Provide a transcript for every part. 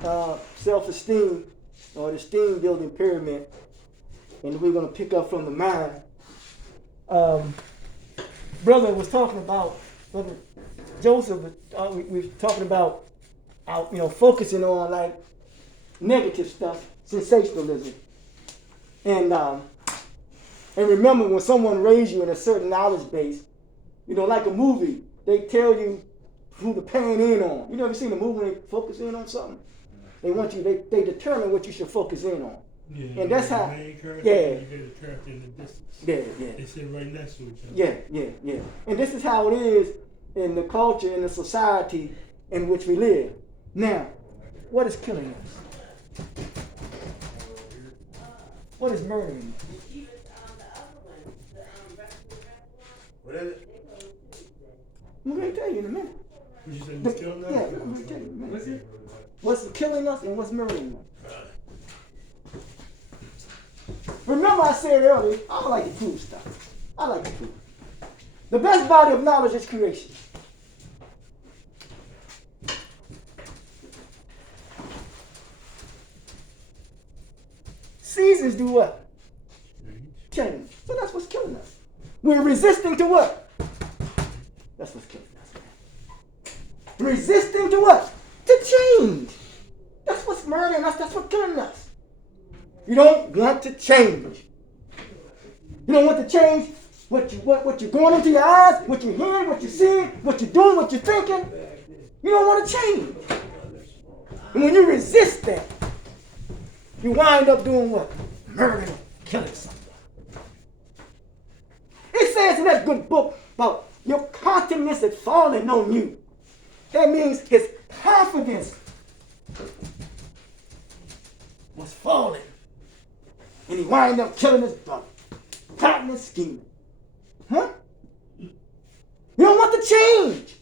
self-esteem or the esteem building pyramid, and we're going to pick up from the mind. Brother was talking about, Brother Joseph, we were talking about, focusing on like negative stuff, sensationalism. And remember when someone raised you in a certain knowledge base, like a movie, they tell you who to pan in on. You never seen a movie when they focus in on something? They want you, they determine what you should focus in on. Yeah, and that's how, you get a character in the distance. Yeah. They sit right next to each other. Yeah. And this is how it is in the culture, in the society in which we live. Now, what is killing us? What is murdering us? What is it? I'm going to tell you in a minute. What you said, what's killing us? Yeah, I'm going to tell you in a minute. What's it? What's killing us and what's murdering us? Remember I said earlier, I don't like to prove stuff. I like to prove. The best body of knowledge is creation. Seasons do what? Change. So that's what's killing us. We're resisting to what? That's what's killing us. Resisting to what? To change. That's what's murdering us. That's what's killing us. You don't want to change. You don't want to change what you're going into your eyes, what you're hearing, what you're seeing, what you're doing, what you're thinking. You don't want to change. And when you resist that, you wind up doing what? Murdering, killing someone. It says in that good book about your confidence is falling on you. That means his confidence was falling. And he wind up killing his brother. Plotting and scheming. Huh? You don't want to change.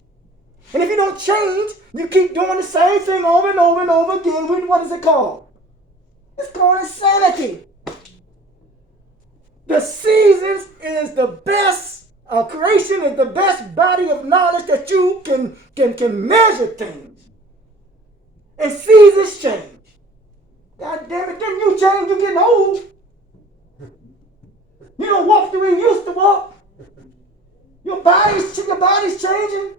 And if you don't change, you keep doing the same thing over and over and over again. What is it called? It's called insanity. The seasons is the best, creation is the best body of knowledge that you can measure things. And seasons change. God damn it, didn't you change? You're getting old. You don't walk the way you used to walk. Your body's changing.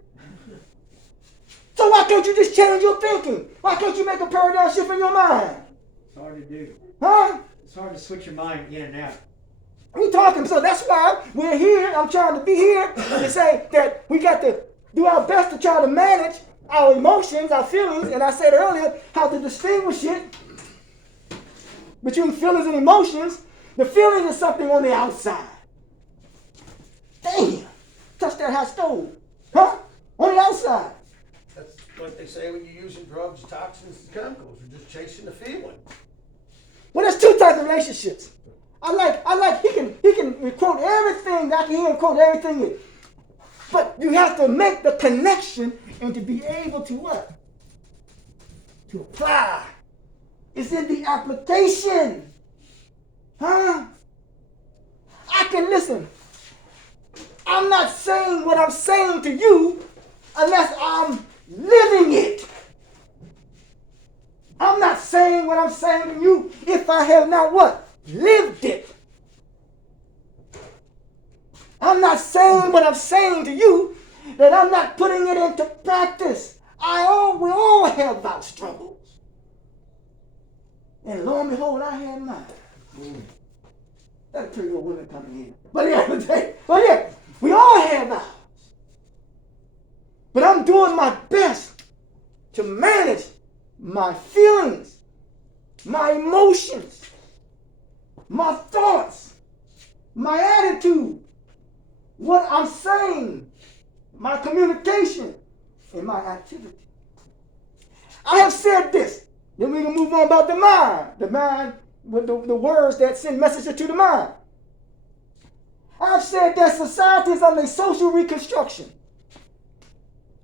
So why can't you just change your thinking? Why can't you make a paradigm shift in your mind? It's hard to do. Huh? It's hard to switch your mind in and out. We talking, so that's why we're here. I'm trying to be here to say that we got to do our best to try to manage our emotions, our feelings, and I said earlier how to distinguish it between feelings and emotions. The feeling is something on the outside. Damn, touch that hot stove, huh? On the outside. That's like they say when you're using drugs, toxins, and chemicals. You're just chasing the feeling. Well, there's two types of relationships. I like he can quote everything. I can hear him quote everything. But you have to make the connection and to be able to what? To apply. It's in the application. Huh? I can listen. I'm not saying what I'm saying to you unless I'm living it. I'm not saying what I'm saying to you if I have not what? Lived it. I'm not saying what I'm saying to you that I'm not putting it into practice. We all have our struggles. And lo and behold, I had mine. That'll tell you what women coming in. But yeah, we all have ours. But I'm doing my best to manage my feelings, my emotions, my thoughts, my attitude, what I'm saying, my communication, and my activity. I have said this. Then we can move on about the mind. The mind with the words that send messages to the mind. I've said that society is under social reconstruction.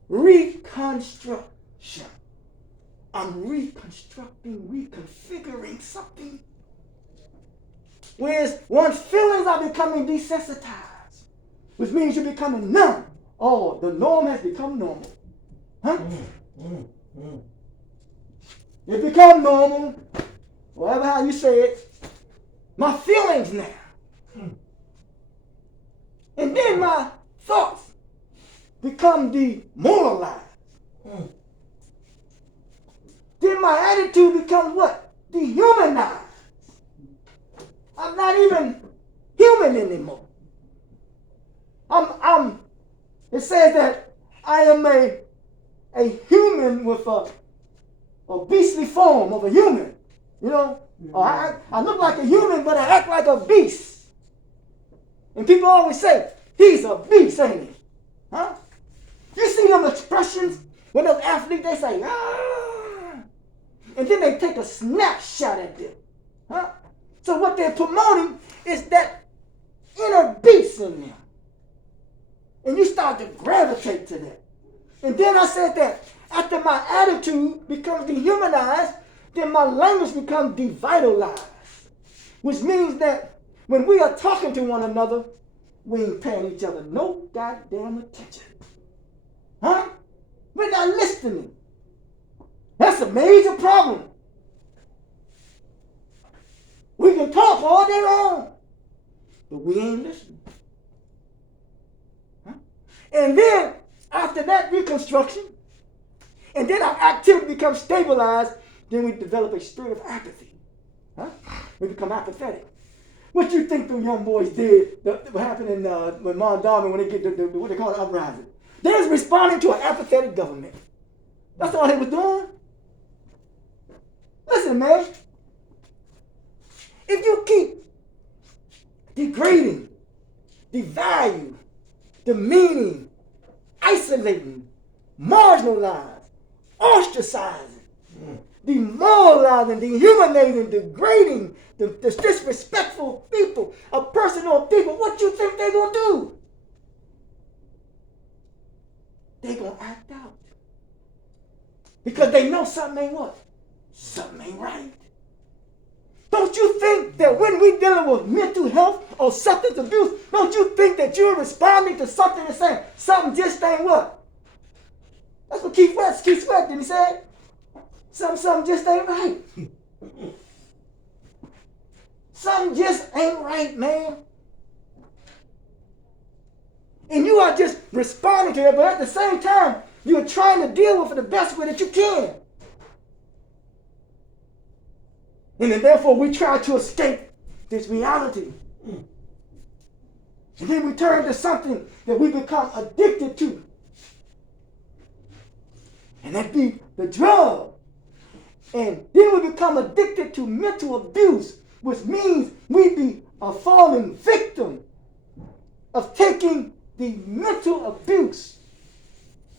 Reconstruction. I'm reconstructing, reconfiguring something. Whereas one's feelings are becoming desensitized, which means you're becoming numb. Oh, the norm has become normal. Huh? It become normal, whatever how you say it. My feelings now. And then my thoughts become demoralized. Then my attitude becomes what? Dehumanized. I'm not even human anymore. It says that I am a human with a beastly form of a human. You know, I look like a human, but I act like a beast. And people always say, he's a beast, ain't he? Huh? You see them expressions when those athletes, they say, ah, and then they take a snapshot at them. Huh? So what they're promoting is that inner beast in them. And you start to gravitate to that. And then I said that after my attitude becomes dehumanized, then my language becomes devitalized. Which means that when we are talking to one another, we ain't paying each other no goddamn attention. Huh? We're not listening. That's a major problem. We can talk all day long, but we ain't listening. Huh? And then, after that reconstruction, and then our activity becomes stabilized, then we develop a spirit of apathy. Huh? We become apathetic. What you think the young boys did, what happened in with Mondawmin when they get what they call an uprising? They was responding to an apathetic government. That's all they was doing. Listen, man. If you keep degrading, devaluing, demeaning, isolating, marginalizing, ostracizing, demoralizing, dehumanizing, degrading, the disrespectful people, a person or people, what you think they're going to do? They're going to act out. Because they know something ain't what? Something ain't right. Don't you think that when we're dealing with mental health or substance abuse, don't you think that you're responding to something and saying something just ain't what? That's what Keith Sweat did he say? Something just ain't right. Something just ain't right, man. And you are just responding to it, but at the same time, you're trying to deal with it the best way that you can. And then therefore we try to escape this reality. And then we turn to something that we become addicted to. And that be the drug. And then we become addicted to mental abuse, which means we be a fallen victim of taking the mental abuse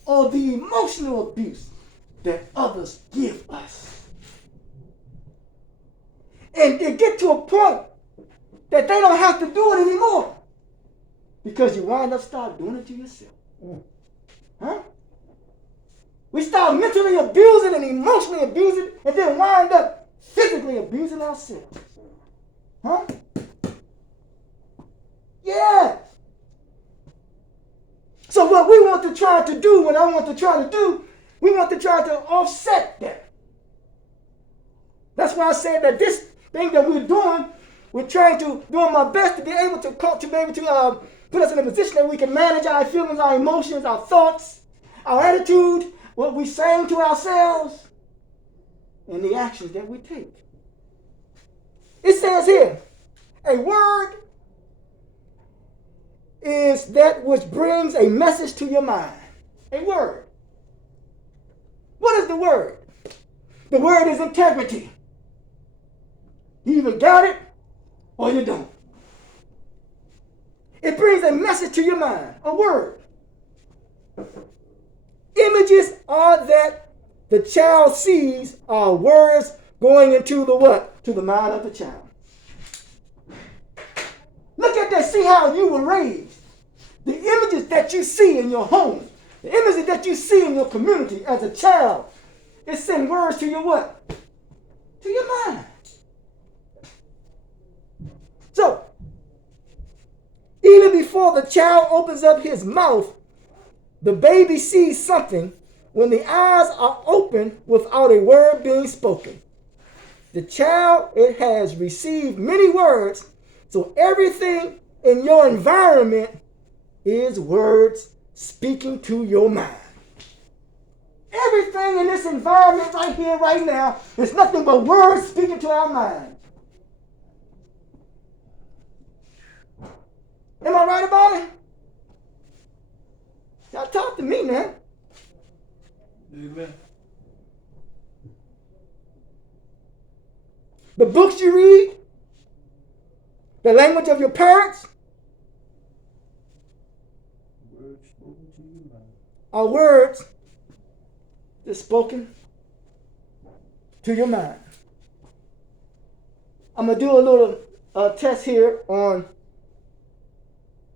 or the emotional abuse that others give us. And they get to a point that they don't have to do it anymore because you wind up start doing it to yourself. Huh? We start mentally abusing and emotionally abusing and then wind up physically abusing ourselves. Huh? Yeah. So what we want to try to do, what I want to try to do, we want to try to offset that. That's why I said that this thing that we're doing, we're trying to doing my best to be able to put us in a position that we can manage our feelings, our emotions, our thoughts, our attitude, what we're saying to ourselves, and the actions that we take. It says here, a word is that which brings a message to your mind. A word. What is the word? The word is integrity. You either got it or you don't. It brings a message to your mind, a word. Images are that the child sees are words going into the what? To the mind of the child. Look at that, see how you were raised. The images that you see in your home, the images that you see in your community as a child, it sends words to your what? To your mind. So, even before the child opens up his mouth, the baby sees something when the eyes are open without a word being spoken. The child, it has received many words, so everything in your environment is words speaking to your mind. Everything in this environment right here, right now, is nothing but words speaking to our minds. Am I right about it? Y'all talk to me, man. Amen. The books you read, the language of your parents, Words spoken to you, man. are words that's spoken to your mind. I'm going to do a little test here on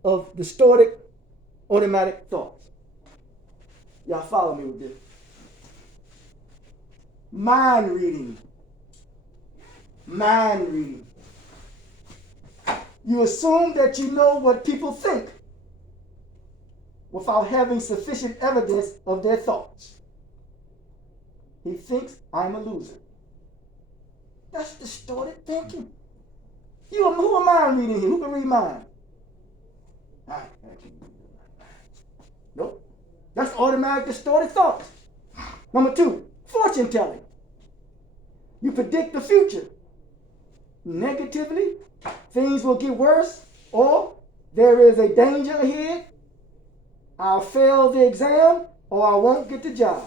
of distorted automatic thoughts. Y'all follow me with this. Mind reading. Mind reading. You assume that you know what people think without having sufficient evidence of their thoughts. He thinks I'm a loser. That's distorted thinking. Who am I reading here? Who can read mine? I can't read mine. Nope. That's automatic distorted thoughts. Number 2, fortune telling. You predict the future. Negatively, things will get worse, or there is a danger ahead. I'll fail the exam, or I won't get the job.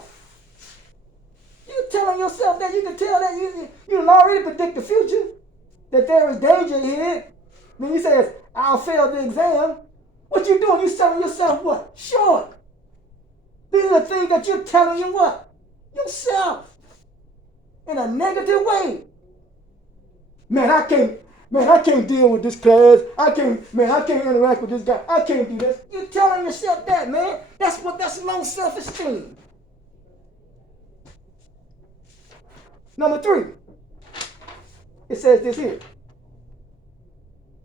You're telling yourself that. You can tell that you can already predict the future, that there is danger ahead. When you say, I'll fail the exam, what you doing? You're selling yourself what? Short. These are the things that you're telling you what? Yourself. In a negative way. Man, I can't deal with this class. I can't interact with this guy. I can't do this. You're telling yourself that, man. That's low self-esteem. Number 3, it says this here.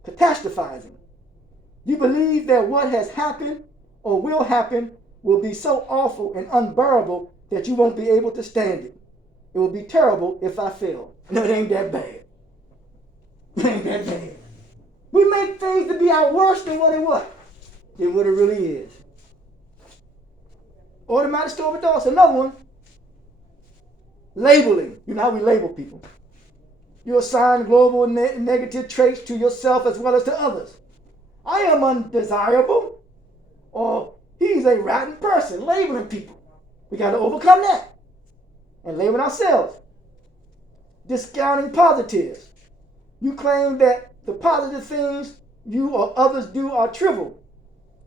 Catastrophizing. You believe that what has happened or will happen will be so awful and unbearable that you won't be able to stand it. It will be terrible if I fail. No, it ain't that bad. It ain't that bad. We make things to be out worse than what it really is. Automatic store thoughts. Another one. Labeling. You know how we label people. You assign global negative traits to yourself as well as to others. I am undesirable, or he's a rotten person. Labeling people. We got to overcome that and label ourselves. Discounting positives. You claim that the positive things you or others do are trivial,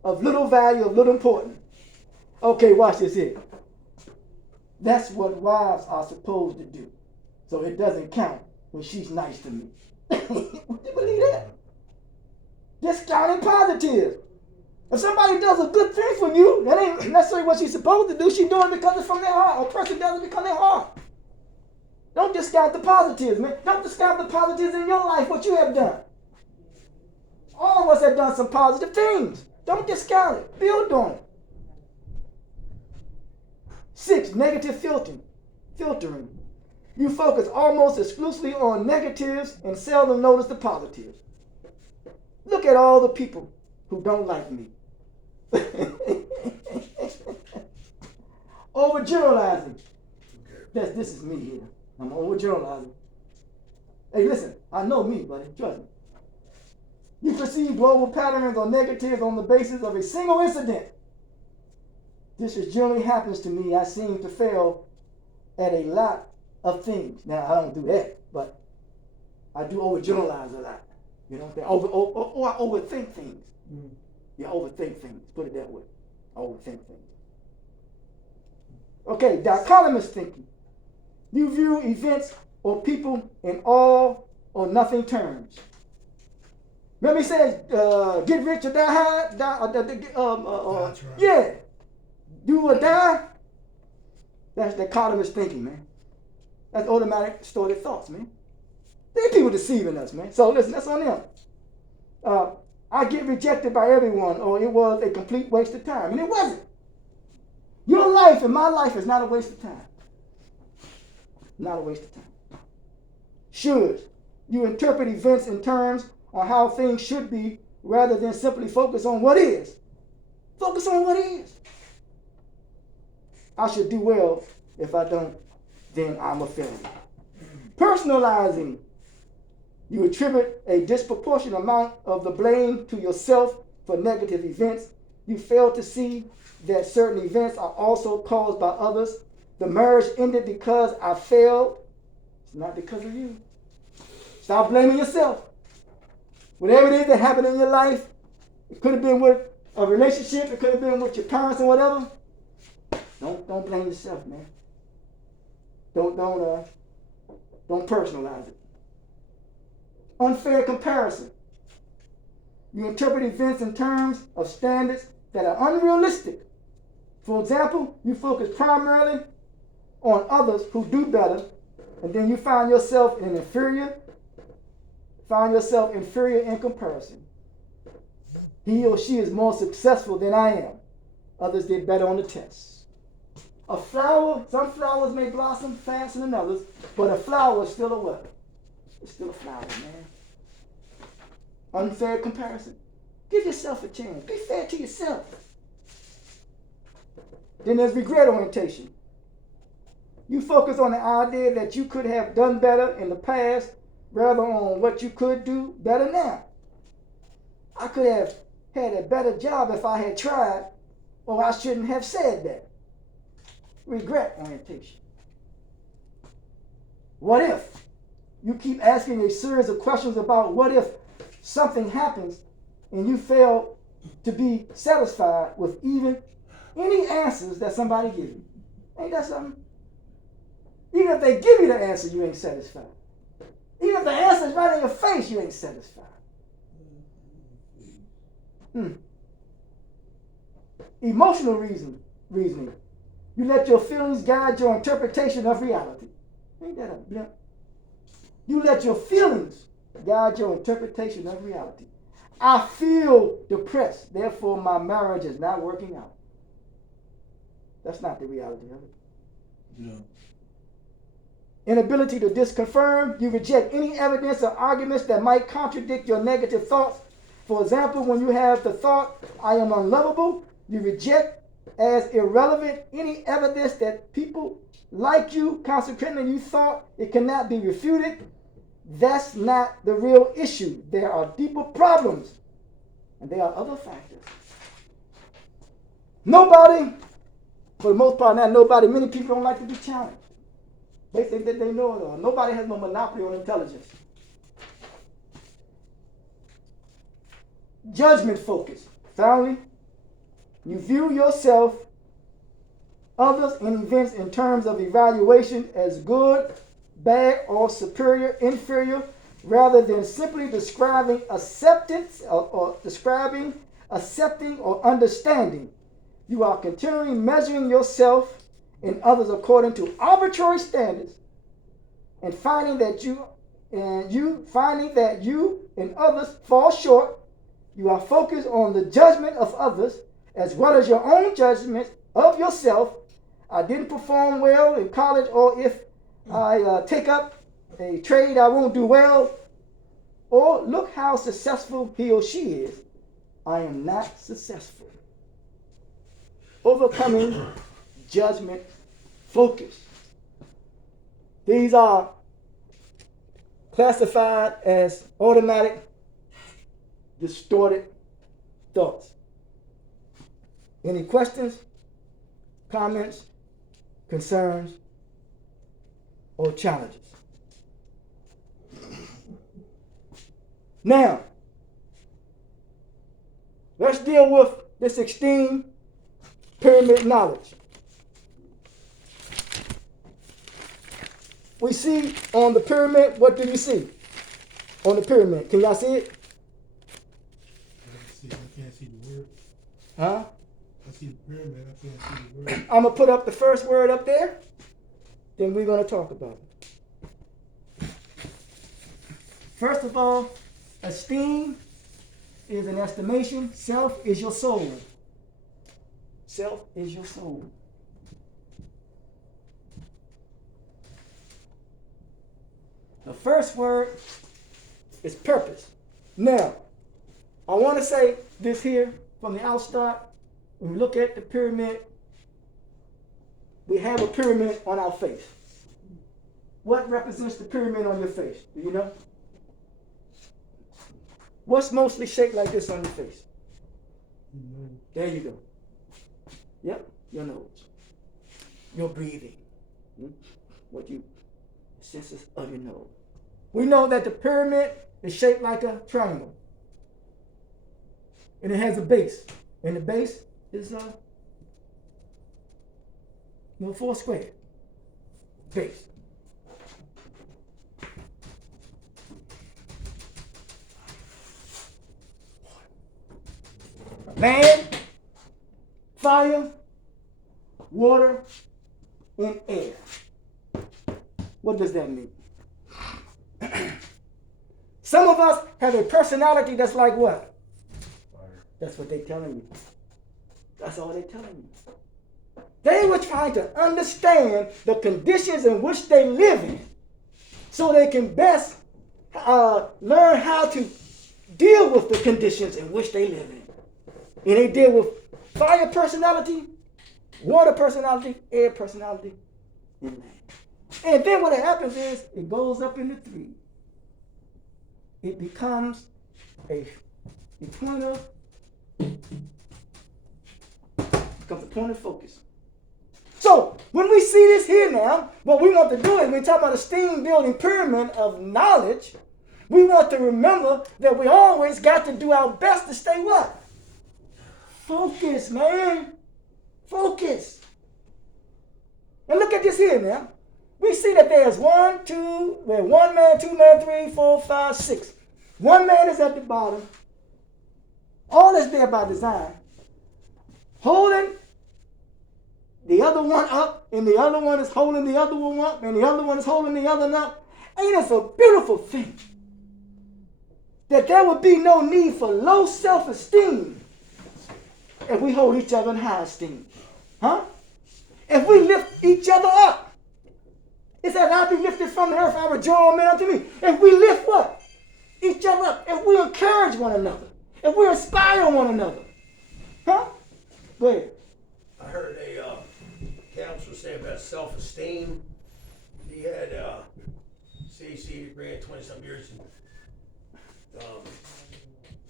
of little value, of little importance. Okay, watch this here. That's what wives are supposed to do. So it doesn't count when she's nice to me. Would you believe that? Discounting positives. If somebody does a good thing for you, that ain't necessarily what she's supposed to do. She's doing it because it's from their heart. Or a person does it because their heart. Don't discount the positives, man. Don't discount the positives in your life, what you have done. All of us have done some positive things. Don't discount it. Build on it. 6, negative filtering. You focus almost exclusively on negatives and seldom notice the positives. Look at all the people who don't like me. Overgeneralizing. This is me here. I'm overgeneralizing. Hey, listen, I know me, buddy. Trust me. You perceive global patterns or negatives on the basis of a single incident. This just generally happens to me. I seem to fail at a lot of things. Now, I don't do that, but I do overgeneralize a lot. You know what I'm saying? Or I overthink things. Mm. You overthink things. Put it that way. I overthink things. Okay, dichotomous thinking. You view events or people in all or nothing terms. Remember he says, get rich or die hard? Yeah. Do or die. That's dichotomous thinking, man. That's automatic distorted thoughts, man. There are people deceiving us, man. So listen, that's on them. I get rejected by everyone, or it was a complete waste of time. And it wasn't. Your life and my life is not a waste of time. Not a waste of time. Should you interpret events in terms on how things should be rather than simply focus on what is? Focus on what is. I should do well. If I don't, then I'm a failure. Personalizing. You attribute a disproportionate amount of the blame to yourself for negative events. You fail to see that certain events are also caused by others. The marriage ended because I failed. It's not because of you. Stop blaming yourself. Whatever it is that happened in your life, it could have been with a relationship, it could have been with your parents or whatever. Don't blame yourself, man. Don't personalize it. Unfair comparison. You interpret events in terms of standards that are unrealistic. For example, you focus primarily on others who do better, and then you find yourself inferior in comparison. He or she is more successful than I am. Others did better on the test. A flower, some flowers may blossom faster than others, but a flower is still a what? It's still a flower, man. Unfair comparison. Give yourself a chance. Be fair to yourself. Then there's regret orientation. You focus on the idea that you could have done better in the past rather on what you could do better now. I could have had a better job if I had tried, or I shouldn't have said that. Regret orientation. What if? You keep asking a series of questions about what if something happens and you fail to be satisfied with even any answers that somebody gives you. Ain't that something? Even if they give you the answer, you ain't satisfied. Even if the answer is right in your face, you ain't satisfied. Emotional reasoning. You let your feelings guide your interpretation of reality. Ain't that a blimp? You let your feelings guide your interpretation of reality. I feel depressed, therefore my marriage is not working out. That's not the reality of it. No. Inability to disconfirm. You reject any evidence or arguments that might contradict your negative thoughts. For example, when you have the thought, I am unlovable, you reject as irrelevant any evidence that people like you. Consequently, you thought it cannot be refuted. That's not the real issue. There are deeper problems, and there are other factors. Nobody, for the most part, not nobody, many people don't like to be challenged. They think that they know it all. Nobody has no monopoly on intelligence. Judgment focus. Finally, you view yourself, others, and events in terms of evaluation as good, bad, or superior, inferior, rather than simply describing acceptance or describing accepting or understanding. You are continually measuring yourself and others according to arbitrary standards, and finding that you and others fall short. You are focused on the judgment of others as well as your own judgment of yourself. I didn't perform well in college, or if I take up a trade, I won't do well. Or look how successful he or she is. I am not successful. Overcoming judgment focus. These are classified as automatic, distorted thoughts. Any questions, comments, concerns, or challenges? Now, let's deal with this esteem pyramid knowledge. We see on the pyramid, what do you see on the pyramid? Can y'all see it? I can't see the word. Huh? I see the pyramid, I can't see the word. I'm going to put up the first word up there, then we're going to talk about it. First of all, esteem is an estimation. Self is your soul. Self is your soul. The first word is purpose. Now, I want to say this here from the outstart. When we look at the pyramid, we have a pyramid on our face. What represents the pyramid on your face? Do you know? What's mostly shaped like this on your face? There you go. Yep, your nose. Your breathing. What you, the senses of your nose. We know that the pyramid is shaped like a triangle. And it has a base. And the base is four square. Base. Land, fire, water, and air. What does that mean? Some of us have a personality that's like what? Fire. That's what they're telling you. That's all they're telling you. They were trying to understand the conditions in which they live in so they can best learn how to deal with the conditions in which they live in. And they deal with fire personality, water personality, air personality, and land. And then what happens is it goes up into three. It becomes a point of focus. So when we see this here now, what we want to do is when we talk about a esteem building pyramid of knowledge, we want to remember that we always got to do our best to stay what? Focus, man. Focus. And look at this here now. We see that there's one man, two man, 3, 4, 5, 6. One man is at the bottom. All is there by design. Holding the other one up, and the other one is holding the other one up, and the other one is holding the other one up. Ain't it a beautiful thing? That there would be no need for low self-esteem if we hold each other in high esteem. Huh? If we lift each other up. It said, I'll be lifted from the earth, I will draw men unto me. If we lift what? Each other up. If we encourage one another. If we inspire one another. Huh? Go ahead. I heard a counselor say about self-esteem. He had a CAC degree in 20-some years in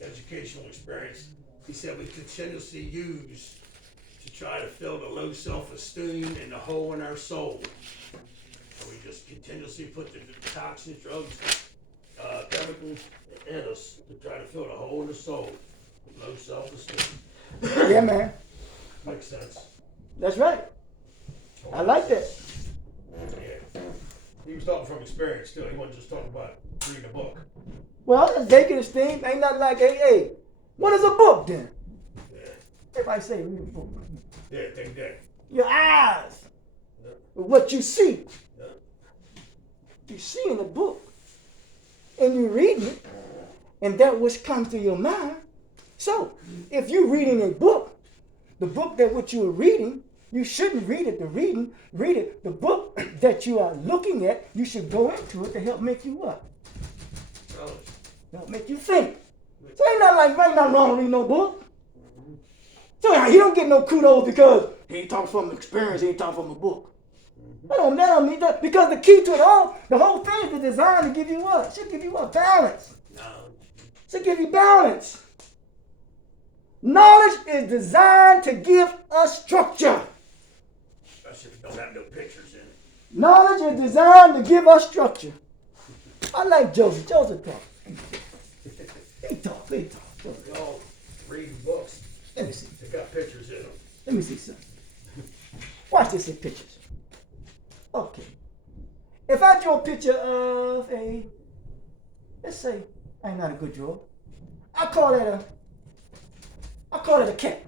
educational experience. He said we continuously use to try to fill the low self-esteem and the hole in our soul. So we just continuously put the toxins, drugs, chemicals in us to try to fill the hole in the soul. Low self-esteem. Yeah, man. Makes sense. That's right. I like that. Yeah. He was talking from experience too. He wasn't just talking about reading a book. Well, that's vacant esteem. Ain't nothing like, hey, what is a book then? Yeah. Everybody say read a book. Yeah, think that. Your eyes. Yeah. What you see. Yeah. You see in a book. And you read it. And that which comes to your mind. So, if you're reading a book, the book that what you are reading, you shouldn't read it to reading. Read it. The book that you are looking at, you should go into it to help make you what? Help make you think. So ain't nothing wrong with reading no book. So he don't get no kudos because he ain't talking from experience, he ain't talking from a book. That don't mean that, because the key to it all, the whole thing is designed to give you what? It should give you what? Balance. It should give you balance. Knowledge is designed to give us structure. Especially if it don't have no pictures in it. Knowledge is designed to give us structure. I like Joseph. Joseph talk. He talk. They all read books. Let me see. They got pictures in them. Let me see something. Watch this in pictures. Okay. If I draw a picture of let's say, I'm not a good drawer. I call it a cat.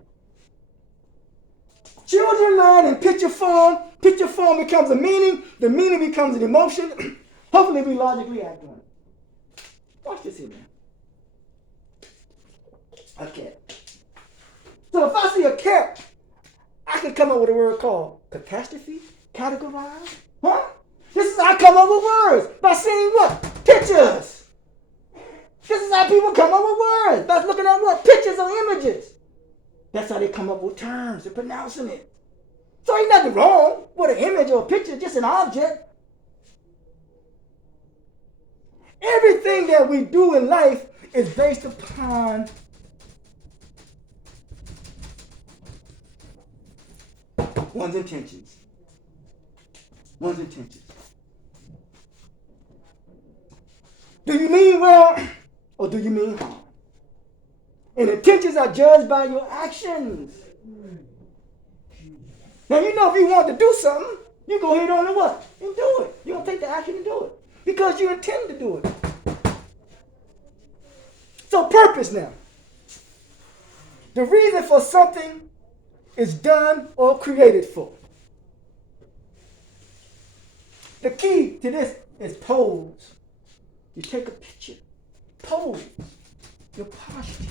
Children learn in picture form. Picture form becomes a meaning. The meaning becomes an emotion. Hopefully we logically act on it. Watch this here, man. A cat. So if I see a cat, I can come up with a word called catastrophe, categorize. Huh? This is how I come up with words. By seeing what? Pictures. This is how people come up with words. By looking at what? Pictures or images. That's how they come up with terms and pronouncing it. So ain't nothing wrong with an image or a picture, just an object. Everything that we do in life is based upon one's intentions. One's intentions. Do you mean well or do you mean harm? And intentions are judged by your actions. Now, you know, if you want to do something, you go ahead on and what? And do it. You're going to take the action and do it. Because you intend to do it. So, purpose now. The reason for something is done or created for. The key to this is pose. You take a picture. Pose. Your posture.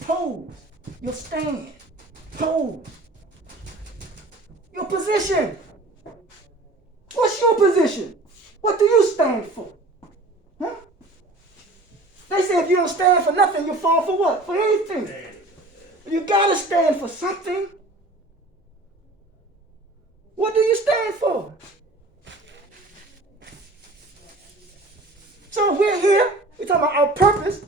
Pose. Your stand. Pose. Your position. What's your position? What do you stand for? Huh? They say if you don't stand for nothing, you fall for what? For anything. You gotta stand for something. What do you stand for? So we're here, we're talking about our purpose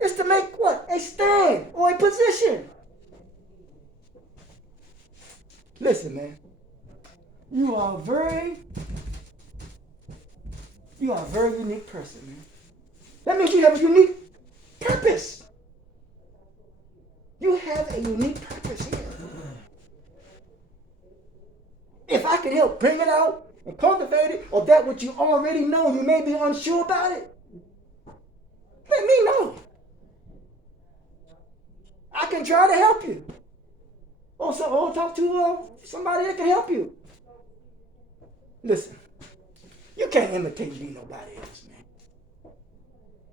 is to make what? A stand or a position. Listen, man. You are a very unique person, man. That means you have a unique purpose. You have a unique purpose here. If I can help bring it out and cultivate it, or that what you already know, you may be unsure about it, let me know. I can try to help you. Or talk to somebody that can help you. Listen, you can't imitate and be nobody else, man.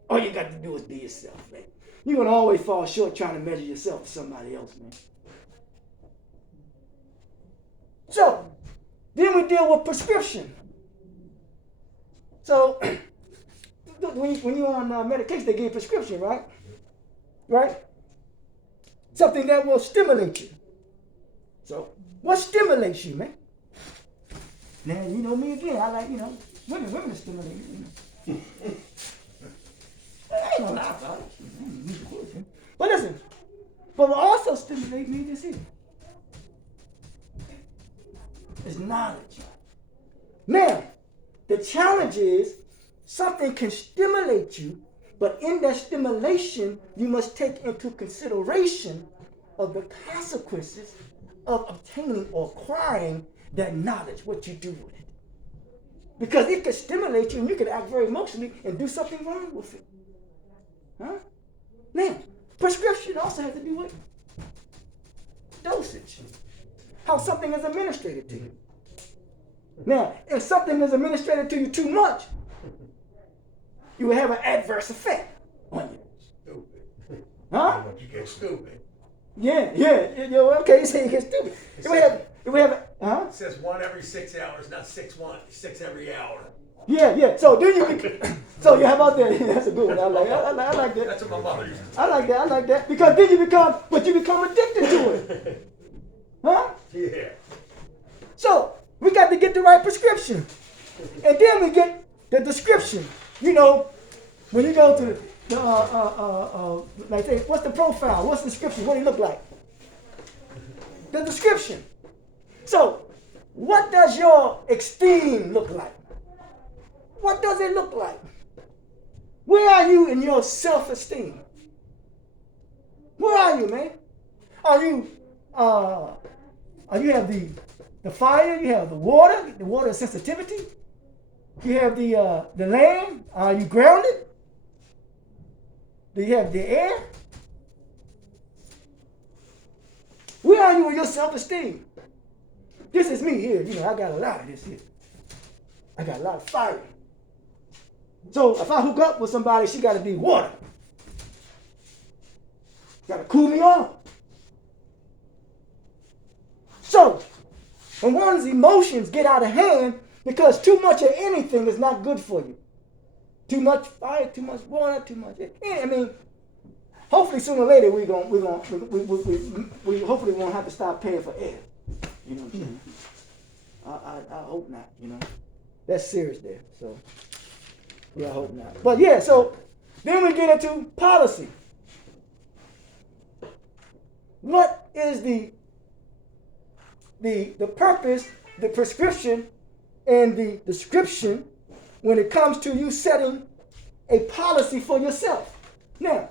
All you got to do is be yourself, man. You're going to always fall short trying to measure yourself to somebody else, man. So, then we deal with prescription. So, when you're on medication, they give you prescription, right? Right? Something that will stimulate you. So, what stimulates you, man? Now, you know me again. I like, women stimulate me. I ain't gonna lie about it. But listen, but what also stimulates me this here is knowledge. Now, the challenge is something can stimulate you, but in that stimulation, you must take into consideration of the consequences of obtaining or acquiring that knowledge, what you do with it. Because it can stimulate you and you can act very emotionally and do something wrong with it. Huh? Now, prescription also has to do with dosage. How something is administered to you. Now, if something is administered to you too much, you will have an adverse effect on you. Stupid. Huh? You get stupid. Yeah. Okay, you say you get stupid. It says 1 every 6 hours, not 6 every hour. Yeah. So then so how about that? That's a good one. I like that. That's what my mother used to say. I like that. Because then you become addicted to it. Huh? Yeah. So we got to get the right prescription. And then we get the description. You know, when you go to like say, what's the profile? What's the description? What do you look like? The description. So, what does your esteem look like? What does it look like? Where are you in your self-esteem? Where are you, man? You have the fire, you have the water sensitivity, you have the land, are you grounded? Do you have the air? Where are you with your self-esteem? This is me here. I got a lot of this here. I got a lot of fire. So if I hook up with somebody, she got to be water. Got to cool me off. So when one's emotions get out of hand, Because too much of anything is not good for you. Too much fire, too much water, too much. I mean, hopefully sooner or later we hopefully won't have to stop paying for air. You know what I'm saying? I hope not. You know, that's serious there. So yeah, I hope not. But yeah, so then we get into policy. What is the purpose, the prescription, and the description when it comes to you setting a policy for yourself? Now,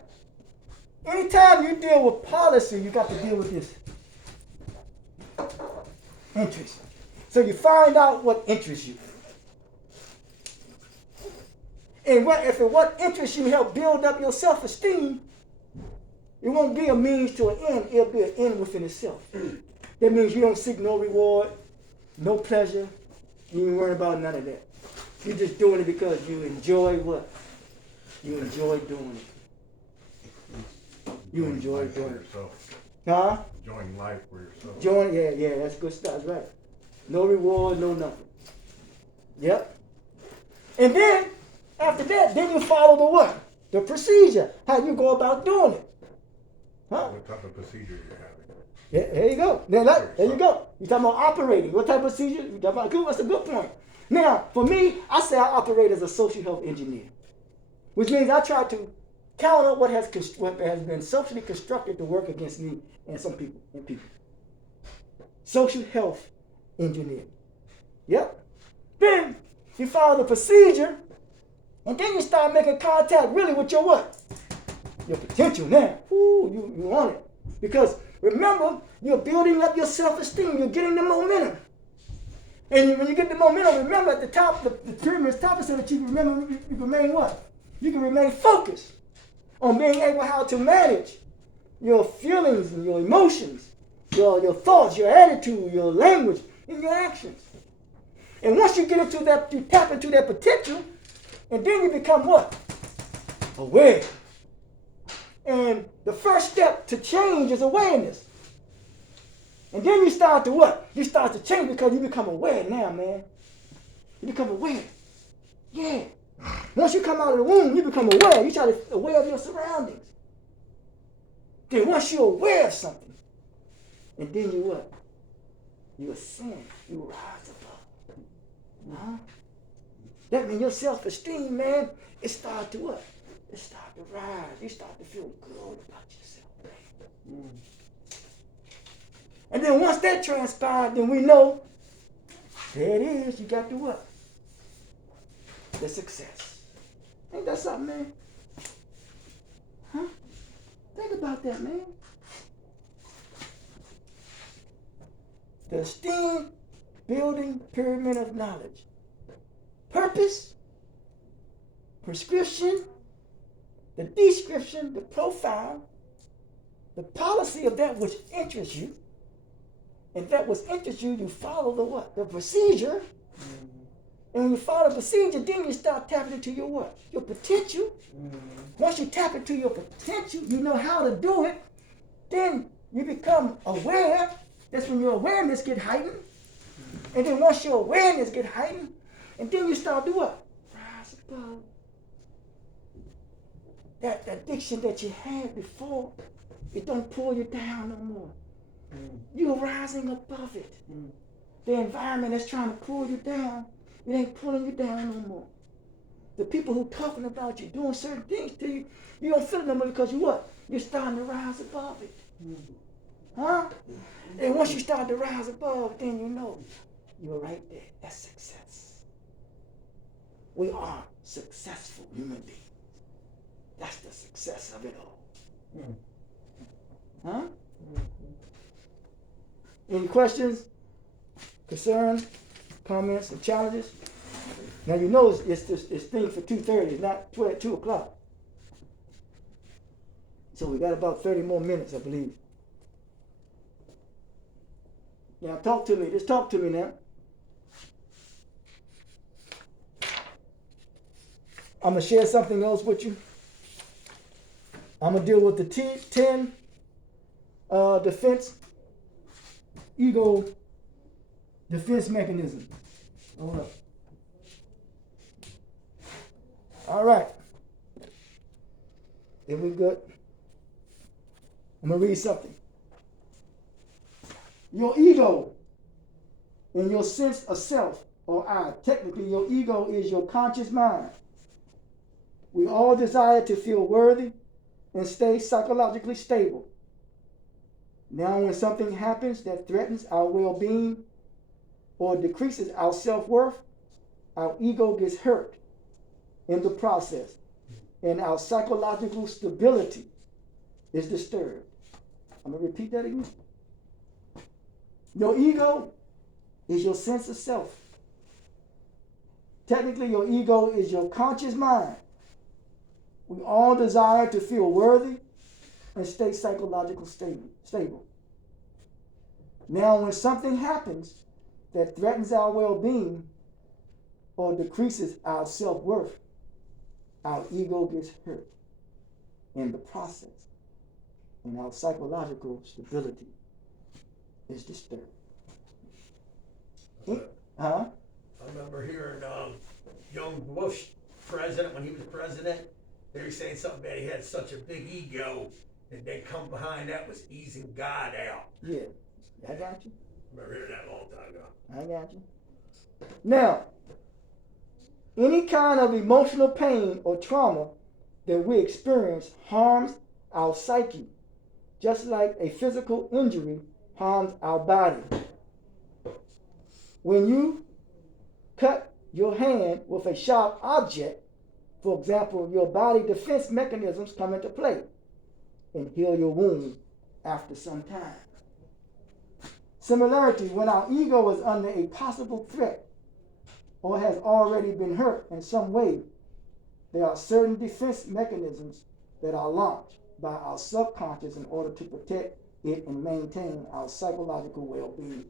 anytime you deal with policy, you got to deal with this interest. So you find out what interests you. And what interests you help build up your self-esteem, it won't be a means to an end, it'll be an end within itself. That means you don't seek no reward, no pleasure, you ain't worrying about none of that. You're just doing it because you enjoy what? You enjoy doing it. You enjoy doing it. Huh? Enjoying life for yourself. Yeah, that's good stuff, that's right. No reward, no nothing. Yep. And then, after that, then you follow the what? The procedure. How you go about doing it. Huh? What type of procedure you're having? Yeah, there you go. There you go. You're talking about operating. What type of procedure? You talking about? That's a good point. Now, for me, I say I operate as a social health engineer, which means I try to counter what has been socially constructed to work against me and some people. Social health engineer. Yep. Then you follow the procedure, and then you start making contact really with your what? Your potential now. Ooh, you want it. Because remember, you're building up your self-esteem. You're getting the momentum. And when you get the momentum, remember at the top, the pyramid's top is so that you remain what? You can remain focused on being able how to manage your feelings and your emotions, your thoughts, your attitude, your language, and your actions. And once you get into that, you tap into that potential, and then you become what? Aware. And the first step to change is awareness. And then you start to what? You start to change because you become aware now, man. You become aware. Yeah. Once you come out of the womb, you become aware. You try to be aware of your surroundings. Then once you're aware of something, and then you what? You ascend. You rise above. Huh? That means your self-esteem, man, it starts to what? It starts to rise. You start to feel good about yourself. And then once that transpires, then we know, there it is, you got to what? The success. Ain't that something, man? Huh? Think about that, man. The esteem building pyramid of knowledge. Purpose, prescription, the description, the profile, the policy of that which interests you. And that which interests you, you follow the what? The procedure. And when you follow the procedure, then you start tapping into your what? Your potential. Once you tap into your potential, you know how to do it. Then you become aware. That's when your awareness get heightened. And then once your awareness get heightened, and then you start to what? Rise above. That addiction that you had before, it don't pull you down no more. You're rising above it. The environment that's trying to pull you down, it ain't pulling you down no more. The people who talking about you, doing certain things to you, you don't feel it no more because you what? You're starting to rise above it. Huh? And once you start to rise above, then you know you're right there. That's success. We are successful human beings. That's the success of it all. Huh? Any questions, concerns, comments, and challenges? Now you know it's thing for 2:30, it's not 2 o'clock. So we got about 30 more minutes, I believe. Now talk to me. Just talk to me now. I'm going to share something else with you. I'm going to deal with the 10 ego defense mechanism. Hold up. All right. Then we good. I'm going to read something. Your ego and your sense of self, or I, technically your ego is your conscious mind. We all desire to feel worthy and stay psychologically stable. Now when something happens that threatens our well-being or decreases our self-worth, our ego gets hurt in the process, and our psychological stability is disturbed. I'm going to repeat that again. Your ego is your sense of self. Technically, your ego is your conscious mind. We all desire to feel worthy and stay psychologically stable. Now, when something happens that threatens our well-being or decreases our self-worth, our ego gets hurt in the process, and our psychological stability is disturbed. I remember hearing young Bush president, when he was president, they were saying something about he had such a big ego, and then come behind that was easing God out. Yeah, I got you. I remember hearing that a long time ago. I got you. Now, any kind of emotional pain or trauma that we experience harms our psyche, just like a physical injury harms our body. When you cut your hand with a sharp object, for example, your body defense mechanisms come into play and heal your wound after some time. Similarity, when our ego is under a possible threat or has already been hurt in some way, there are certain defense mechanisms that are launched by our subconscious in order to protect it and maintain our psychological well-being.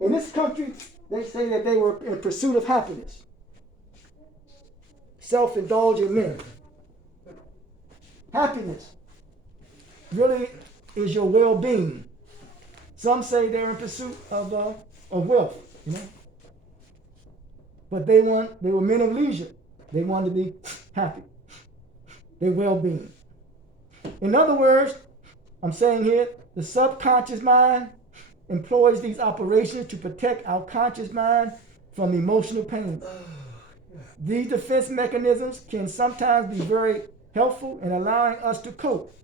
In this country, they say that they were in pursuit of happiness. Self-indulgent men. Happiness really is your well-being. Some say they're in pursuit of wealth, you know. But they were men of leisure. They wanted to be happy. Their well-being. In other words, I'm saying here, the subconscious mind employs these operations to protect our conscious mind from emotional pain. These defense mechanisms can sometimes be very helpful in allowing us to cope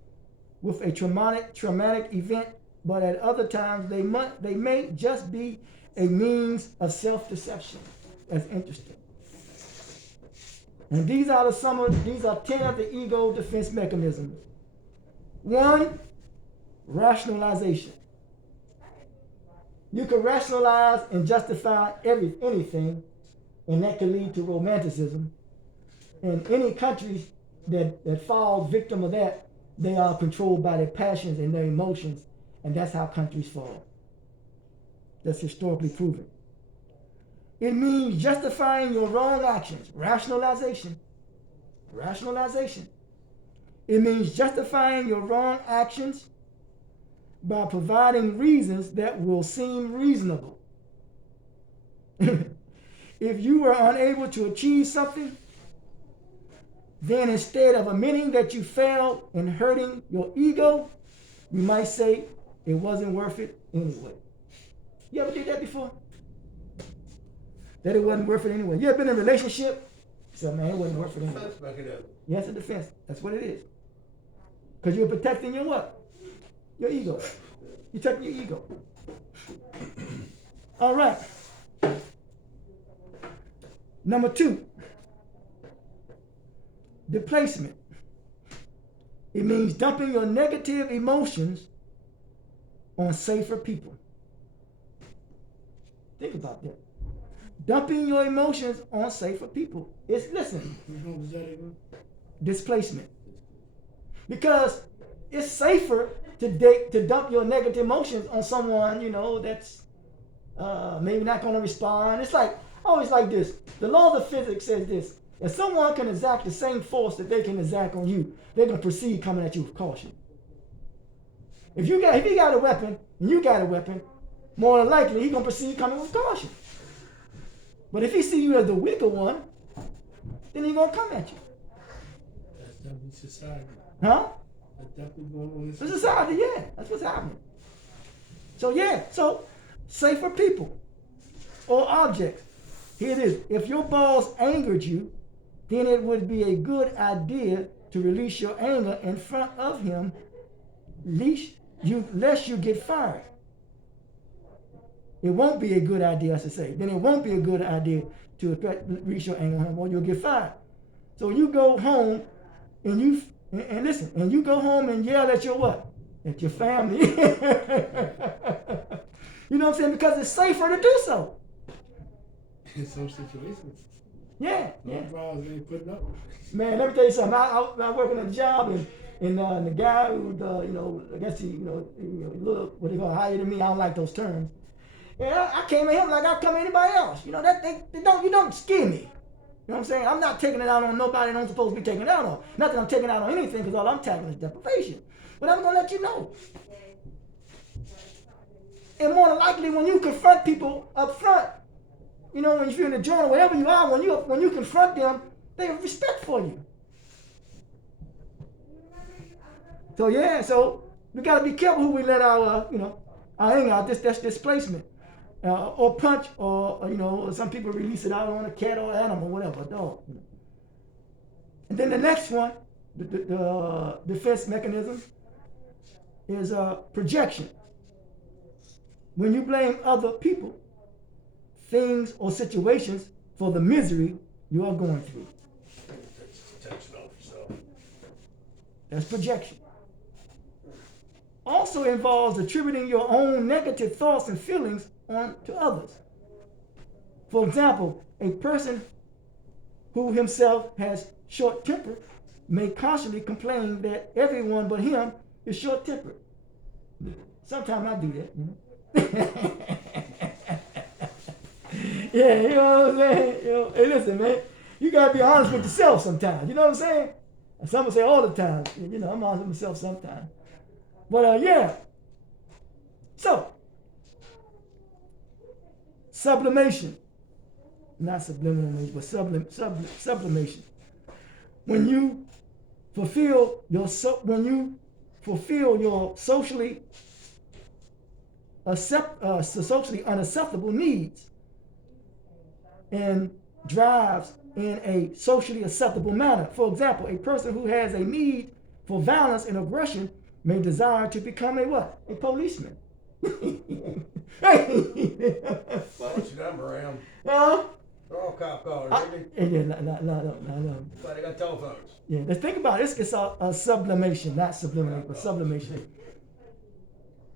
with a traumatic event, but at other times they may just be a means of self-deception. That's interesting. And these are 10 of the ego defense mechanisms. 1, rationalization. You can rationalize and justify anything, and that can lead to romanticism. And any countries that fall victim of that, they are controlled by their passions and their emotions, and that's how countries fall. That's historically proven. It means justifying your wrong actions. Rationalization. Rationalization. It means justifying your wrong actions by providing reasons that will seem reasonable. If you were unable to achieve something, then instead of admitting that you failed and hurting your ego, you might say it wasn't worth it anyway. You ever did that before? That it wasn't worth it anyway. You ever been in a relationship? So man, it wasn't worth it anyway. Defense mechanism. Yes, a defense. That's what it is. Because you're protecting your what? Your ego. You're protecting your ego. All right. Number 2. Displacement. It means dumping your negative emotions on safer people. Think about that. Dumping your emotions on safer people. Listen. Which one was that again? Displacement. Because it's safer to dump your negative emotions on someone, that's maybe not going to respond. It's like, always like this. The law of physics says this. If someone can exact the same force that they can exact on you, they're going to proceed coming at you with caution. If he got a weapon and you got a weapon, more than likely he's going to proceed coming with caution. But if he see you as the weaker one, then he's gonna come at you. That's definitely society. Huh? That's definitely going on in The society, yeah. That's what's happening. So yeah, so say for people or objects. Here it is. If your boss angered you, then it would be a good idea to release your anger in front of him, lest you get fired. It won't be a good idea, I should say. Then it won't be a good idea to release your anger on him, or you'll get fired. So you go home and you go home and yell at your what? At your family. You know what I'm saying? Because it's safer to do so. in some situations. Yeah, yeah. Some jobs ain't putting up. Man, let me tell you something. I working at a job, and the guy who, I guess he, look what they call higher than me. I don't like those terms. And I came at him like I come at anybody else. You don't scare me. You know what I'm saying? I'm not taking it out on nobody that I'm supposed to be taking it out on. Not that I'm taking it out on anything, because all I'm tackling is deprivation. But I'm gonna let you know. And more than likely, when you confront people up front, when you're in the joint or wherever you are, when you confront them, they have respect for you. So yeah, so we gotta be careful who we let our anger out. That's displacement, or punch, or some people release it out on a cat or animal, whatever, a dog. And then the next one, the defense mechanism, is projection. When you blame other people, things, or situations for the misery you are going through. That's projection. Also involves attributing your own negative thoughts and feelings onto others. For example, a person who himself has short temper may constantly complain that everyone but him is short tempered. Sometimes I do that, Yeah, you know what I'm saying? Hey, listen, man, you gotta be honest with yourself sometimes. You know what I'm saying? And some will say all the time. I'm honest with myself sometimes. But yeah. So, sublimation, not subliminal, but sublimation. When you fulfill your socially unacceptable needs and drives in a socially acceptable manner. For example, a person who has a need for violence and aggression may desire to become a what? A policeman. What's your number, Am? No. They're all cop callers, aren't they? Yeah, no. But they got telephones. Yeah, let's think about it. It's a sublimation, not subliminal, but sublimation.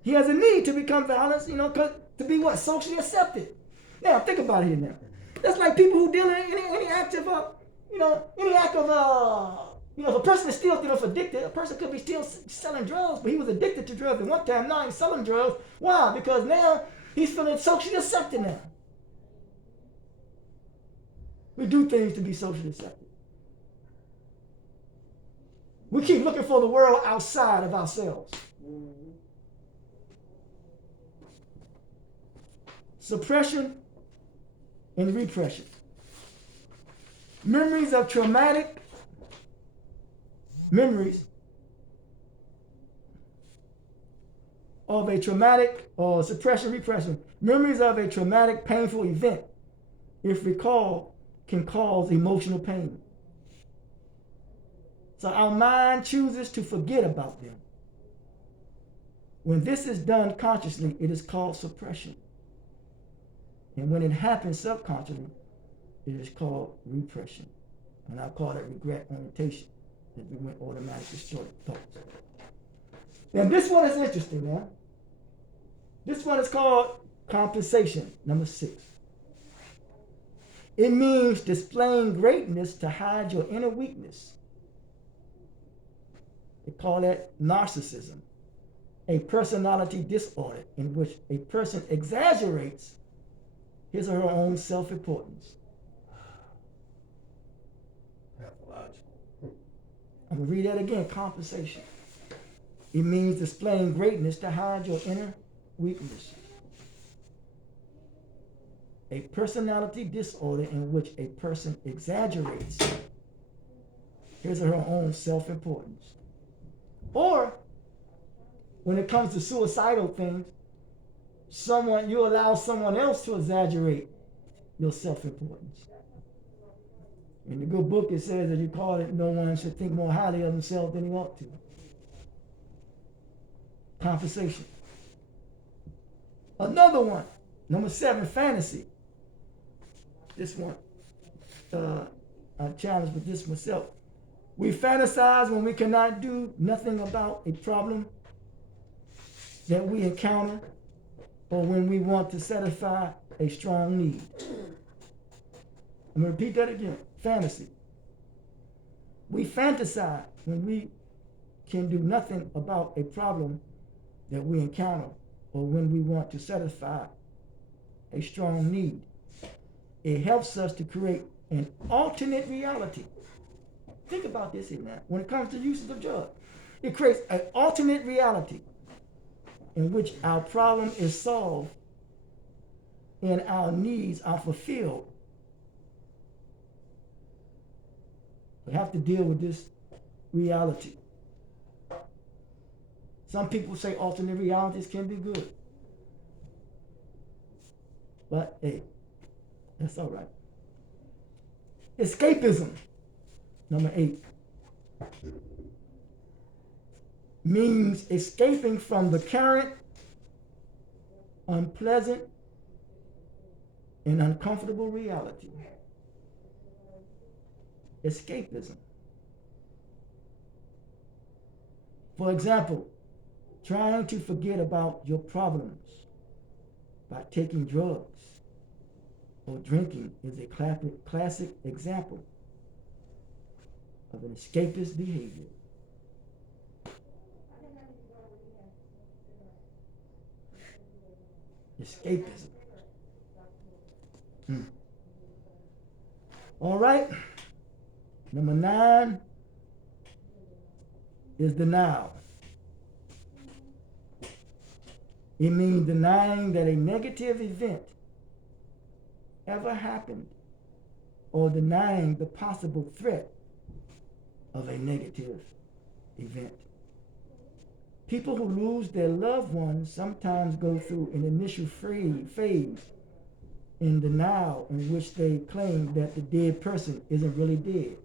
He has a need to become violent, to be what? Socially accepted. Now, think about it here now. That's like people who deal in any act of, if a person is still addicted, a person could be still selling drugs, but he was addicted to drugs at one time. Now he's selling drugs. Why? Because now he's feeling socially accepted now. We do things to be socially accepted. We keep looking for the world outside of ourselves. Suppression and repression. Memories of a traumatic or suppression, repression. Memories of a traumatic, painful event, if recalled, can cause emotional pain. So our mind chooses to forget about them. When this is done consciously, it is called suppression. And when it happens subconsciously, it is called repression. And I call it regret orientation. That we went automatically short thoughts. And this one is interesting now. This one is called compensation, number 6. It means displaying greatness to hide your inner weakness. They call that narcissism, a personality disorder in which a person exaggerates his or her own self-importance. I'm going to read that again, compensation. It means displaying greatness to hide your inner weakness. a personality disorder in which a person exaggerates his or her own self-importance. Or, when it comes to suicidal things, you allow someone else to exaggerate your self-importance. In the good book, it says that you call it, no one should think more highly of himself than he ought to. Compensation. Another one, number 7, fantasy. This one, I challenged with this myself. We fantasize when we cannot do nothing about a problem that we encounter, or when we want to satisfy a strong need. I'm going to repeat that again. Fantasy. We fantasize when we can do nothing about a problem that we encounter, or when we want to satisfy a strong need. It helps us to create an alternate reality. Think about this here now. When it comes to uses of drugs, it creates an alternate reality in which our problem is solved and our needs are fulfilled. We have to deal with this reality. Some people say alternate realities can be good. But hey, that's all right. Escapism, number 8, means escaping from the current unpleasant and uncomfortable reality. Escapism. For example, trying to forget about your problems by taking drugs or drinking is a classic example of an escapist behavior. Escapism. All right. Number 9 is denial. It means denying that a negative event ever happened, or denying the possible threat of a negative event. People who lose their loved ones sometimes go through an initial phase in denial in which they claim that the dead person isn't really dead.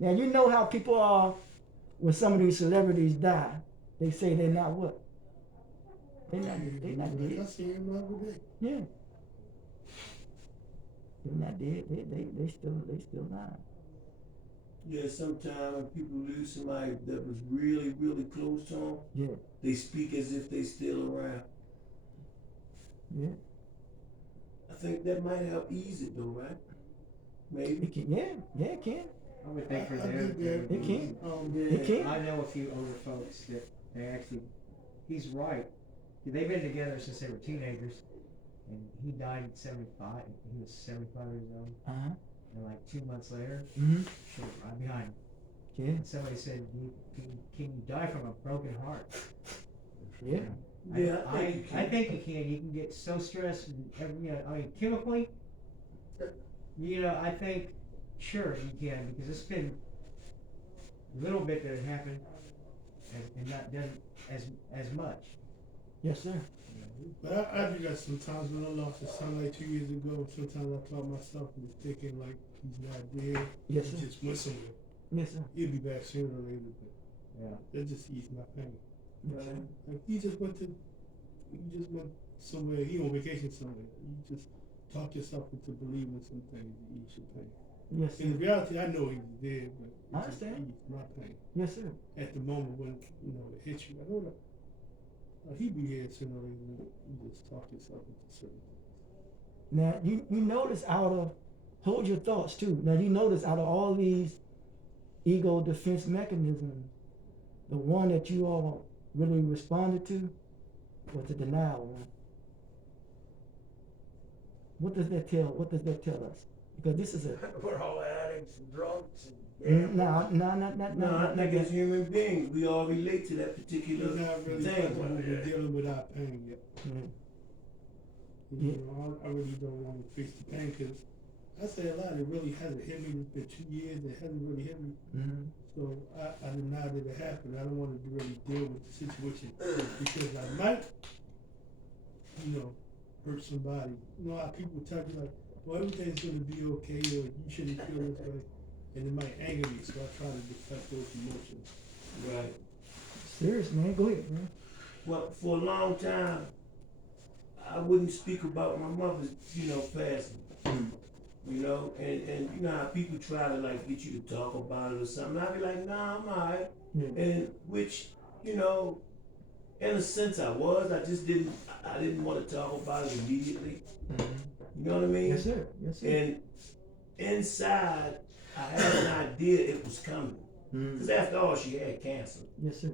Now, you know how people are when some of these celebrities die. They say they're not what? They're not dead. I see him every day. Yeah. They're not dead. They still alive. Yeah, sometimes when people lose somebody that was really, really close to them, Yeah. they speak as if they still around. Yeah. I think that might help ease it though, right? Maybe. It can. Yeah, it can. I would think for I them, think that, It can. Yeah. It can. I know a few older folks that they actually, he's right. They've been together since they were teenagers, and he died at 75. He was 75 years old, Uh-huh. and like 2 months later, Mm-hmm. she was right behind him. Yeah. And somebody said, "Can you die from a broken heart?" Yeah. Yeah, I think you can. You can get so stressed, chemically. I think sure you can, because it's been a little bit that had happened, and not done as much. Yes, sir. But I do that sometimes when I lost a son like 2 years ago. Sometimes I thought myself and thinking like he's not dead. Yes, He sir. just went somewhere. Yes, sir. He'll be back sooner or later, but Yeah. that just eased my pain. Yes, sir. Like you just went somewhere. You on vacation somewhere. You just talk yourself into believing some things that ease your pain. Yes, sir. In reality, I know he was dead, but I it just understand. eased my pain. Yes, sir. At the moment when it hits you, like, hold up, he be here sooner or later. You just talk yourself into certain things. Now, you notice hold your thoughts too. Now, you notice out of all these ego defense mechanisms, the one that you all really responded to was the denial one. What does that tell us? Because this is We're all addicts and drunks and no, I think as human beings, we all relate to that particular We're not really thing. we're dealing with our pain yet. You know, I really don't want to face the pain because I say a lot. It really hasn't hit me. It's been 2 years. It hasn't really hit me. So I deny that it happened. I don't want to really deal with the situation because I might, hurt somebody. You know how people tell you like, well, everything's going to be okay or you shouldn't feel this way. And it might anger me. So I try to deflect those emotions. Right. Serious, man. Go ahead, man. Well, for a long time, I wouldn't speak about my mother's, passing. And you know how people try to like get you to talk about it or something. I'd be like, nah, I'm alright. And which, in a sense I was. I just didn't want to talk about it immediately. You know what I mean? Yes, sir. Yes, sir. And inside, I had an idea it was coming. Because after all, she had cancer. Yes, sir.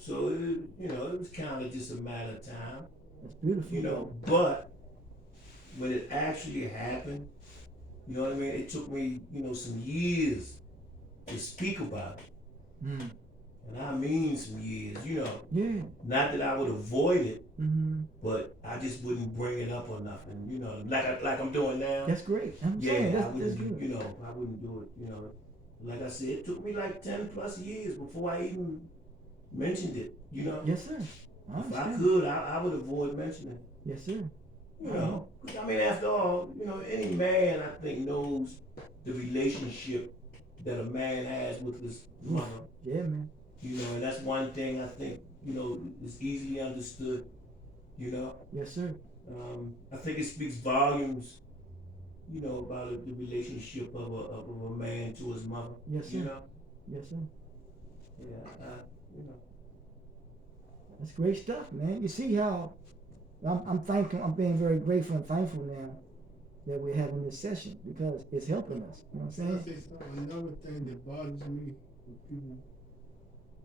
So it was kind of just a matter of time. That's beautiful. But when it actually happened, you know what I mean? It took me, some years to speak about it. And I mean some years, Yeah. Not that I would avoid it, but I just wouldn't bring it up or nothing, like I'm doing now. That's great. I'm Yeah, saying, I that's wouldn't, good. I wouldn't do it, Like I said, it took me like 10 plus years before I even mentioned it, Yes, sir. If I could, I would avoid mentioning it. Yes, sir. I mean, after all, any man I think knows the relationship that a man has with his mother. Yeah, man. And that's one thing I think, is easily understood, Yes, sir. I think it speaks volumes, about the relationship of a man to his mother. Yes, sir. Yes, sir. Yeah, That's great stuff, man. You see how I'm thankful. I'm being very grateful and thankful now that we're having this session because it's helping us. You know what I'm Can I saying? say something? Another thing that bothers me with people,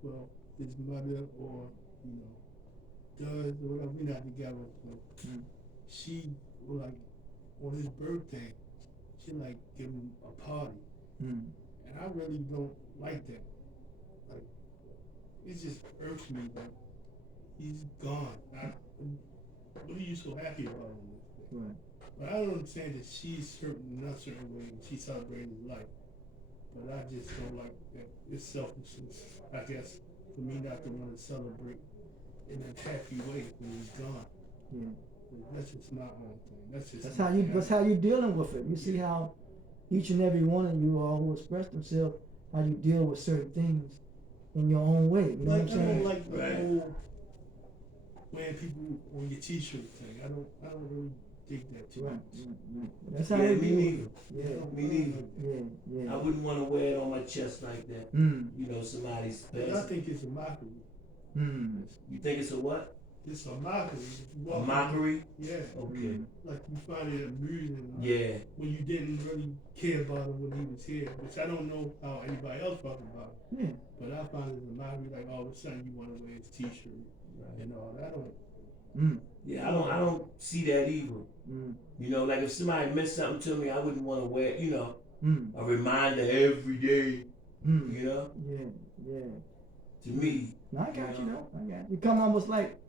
well, his mother or, does or whatever, we're not together, but she, like, on his birthday, she, like, give him a party. And I really don't like that. Like, it just irks me that he's gone. What are you so happy about on this day? Right. But I don't understand that she's certain, not certain way, and she's celebrating his life. But I just don't like that. It's selfishness, I guess, for me not to want to celebrate in a happy way when he's gone. Yeah. That's just my own thing. That's how you dealing with it. You see how each and every one of you all who express themselves, how you deal with certain things in your own way. You know what I'm I saying? don't like the whole wearing people on your t-shirt thing. I don't really dig that too much. That's how yeah, you me deal neither. with it. Me neither. Yeah. I wouldn't want to wear it on my chest like that. Somebody's passing. I think it's a mockery. You think it's a what? It's a mockery. A mockery? Yeah. Okay. Like you find it amusing. Yeah. When you didn't really care about him when he was here, which I don't know how anybody else felt about it. Yeah. But I find it a mockery. Like all of a sudden you want to wear his t-shirt and all that. I don't. Yeah, I don't see that either. Like if somebody meant something to me, I wouldn't want to wear, a reminder every day. Yeah. To me. No, I got you though. I got you. You come almost like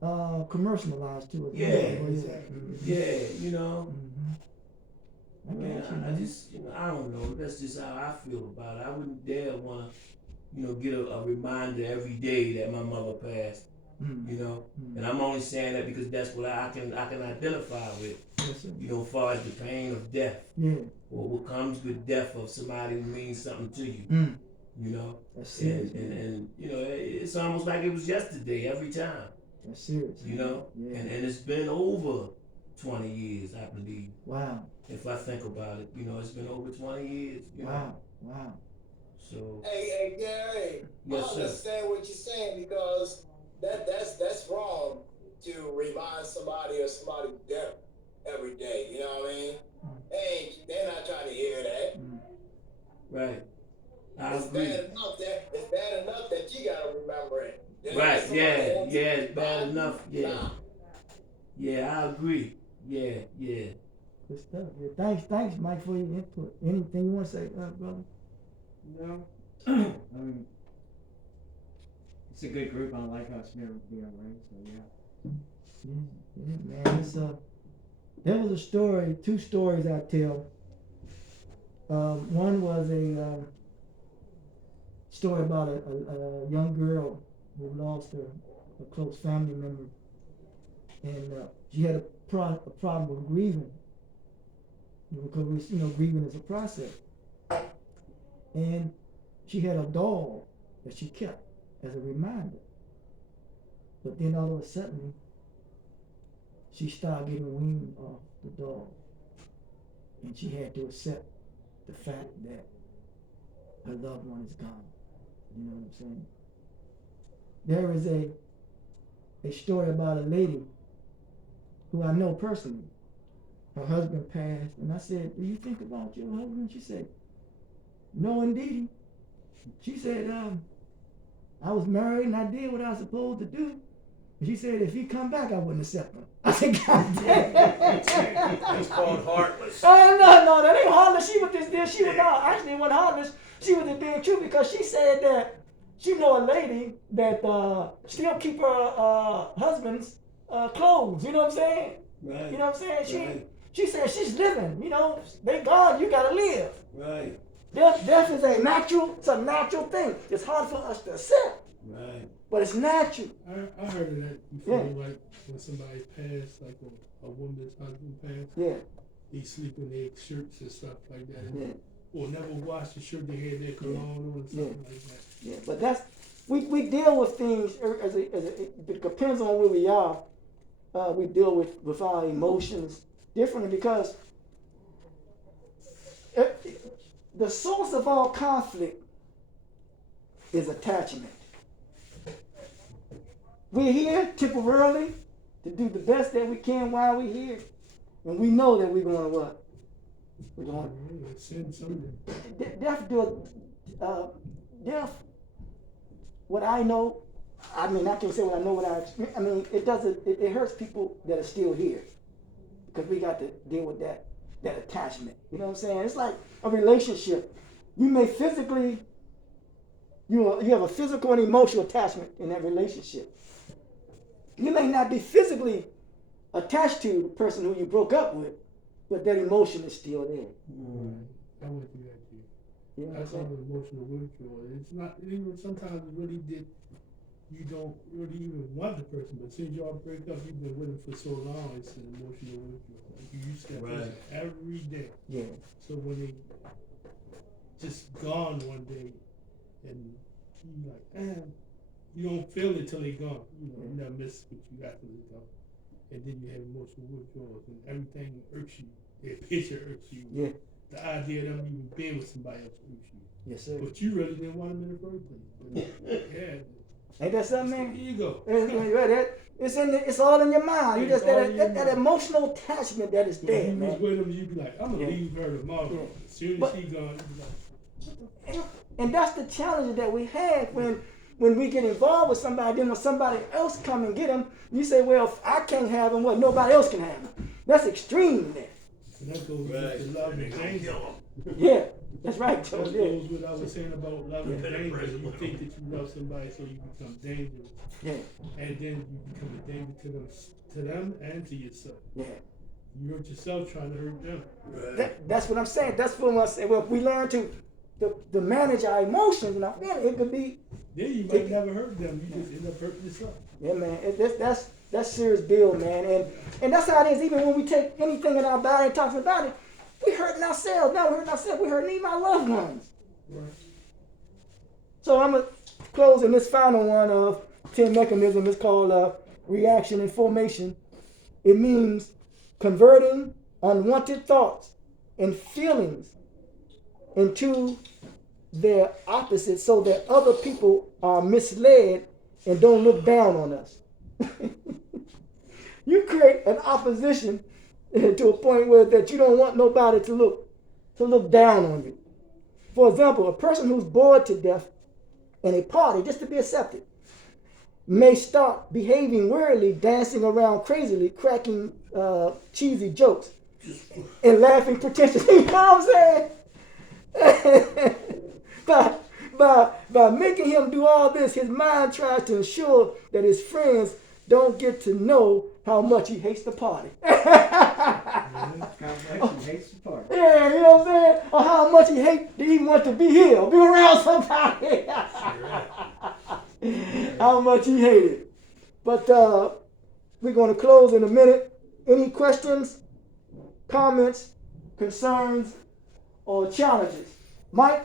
commercialized too. Yeah. Exactly. Yeah, I got you. I just, I don't know. That's just how I feel about it. I wouldn't dare want to, get a reminder every day that my mother passed. And I'm only saying that because that's what I can identify with. Yes, sir. As far as the pain of death. Yeah. Or what comes with death of somebody who means something to you. That's serious. And it's almost like it was yesterday every time. That's serious. Yeah. And it's been over 20 years, I believe. Wow. If I think about it, it's been over 20 years. Wow. So. Hey, Gary. Yes, I sir. understand what you're saying because that's wrong to remind somebody of somebody's death every day. You know what I mean? They're not trying to hear that. Right. It's bad enough that you gotta remember it. Right. Yeah. It's bad enough. Yeah. Nah. Yeah, I agree. Yeah. Good stuff. Yeah, thanks, Mike, for your input. Anything you want to say, brother? No. I mean, it's a good group. I like how it's been around, so yeah. Yeah, man. There was a story, two stories I tell. One was a story about a young girl who lost a close family member, and she had a problem with grieving, because grieving is a process. And she had a doll that she kept as a reminder. But then all of a sudden, she started getting weaned off the doll, and she had to accept the fact that her loved one is gone. You know what I'm saying? There is a story about a lady who I know personally. Her husband passed, and I said, "Do you think about your husband?" She said, "No, indeed." She said, "I was married and I did what I was supposed to do." And she said, "If he come back, I wouldn't accept him." I said, "God damn." That's called heartless. No, that ain't heartless. She was just there. She was not. Actually, it wasn't heartless. She was just being true, because she said that she know a lady that still keep her husband's clothes. You know what I'm saying? Right. You know what I'm saying? Right. She said she's living. They gone. You gotta live. Right. Death is a natural thing. It's hard for us to accept, Right. but it's natural. I heard of that before, like when somebody passed, like a woman's husband passed, Yeah. they sleep in their shirts and stuff like that. Yeah. Or never wash the shirt, they had their cologne on or something like that. Yeah, but we deal with things it depends on where we are. We deal with our emotions differently, because the source of all conflict is attachment. We're here temporarily to do the best that we can while we're here, and we know that we're going to what? We're going to send something. Death. What I know, I can say what I know. What I experience. It doesn't. It hurts people that are still here, because we got to deal with that attachment. You know what I'm saying? It's like a relationship. You may physically, you have a physical and emotional attachment in that relationship. You may not be physically attached to the person who you broke up with, but that emotion is still there. I went through that too. You know That's all the emotional withdrawal. It's not even sometimes it really did. You don't really even want the person, but since y'all break up, you've been with them for so long. It's an emotional withdrawal. Like you used to that person every day. Yeah. So when they just gone one day, and you like, you don't feel it till they gone. You never miss what you got till they gone. And then you have emotional withdrawals, and everything irks you. Their picture irks you. Yeah. The idea of them even being with somebody else irks you. Yes, sir. But you really didn't want them in the first place. Yeah. Ain't that something, man? Ego. It's all in your mind. You just that emotional attachment that is there, you man. was with them, you be like, I'm gonna leave her tomorrow. Yeah. As soon as she gone, you be like, and that's the challenge that we have when we get involved with somebody. Then when somebody else come and get them, you say, well, if I can't have them, nobody else can have them. That's extreme there. And that goes with the love and danger. Yeah, that's right, Joe. That Yeah. goes with what I was saying about love and danger. You think that you love somebody, so you become dangerous. Yeah. And then you become a danger to them and to yourself. Yeah. You hurt yourself trying to hurt them. That's what I'm saying. That's what I say. Well, if we learn to manage our emotions and our feelings, it could be. Then you might never hurt them. You just end up hurting yourself. Yeah, man. That's serious deal, man. And that's how it is. Even when we take anything in our body and talk about it, we hurting ourselves. Now we're hurting ourselves. We're hurting even our loved ones. Right. So I'm gonna close in this final one of 10 mechanisms. It's called reaction and formation. It means converting unwanted thoughts and feelings into their opposite, so that other people are misled and don't look down on us. You create an opposition to a point where that you don't want nobody to look down on you. For example, a person who's bored to death in a party just to be accepted may start behaving weirdly, dancing around crazily, cracking cheesy jokes, and laughing pretentiously. You know what I'm saying? By making him do all this, his mind tries to ensure that his friends don't get to know how much he hates the party. How much he hates the party. Yeah, you know what I'm saying? Or how much he hate to even want to be here or be around somebody. How much he hated. But we're going to close in a minute. Any questions, comments, concerns, or challenges? Mike?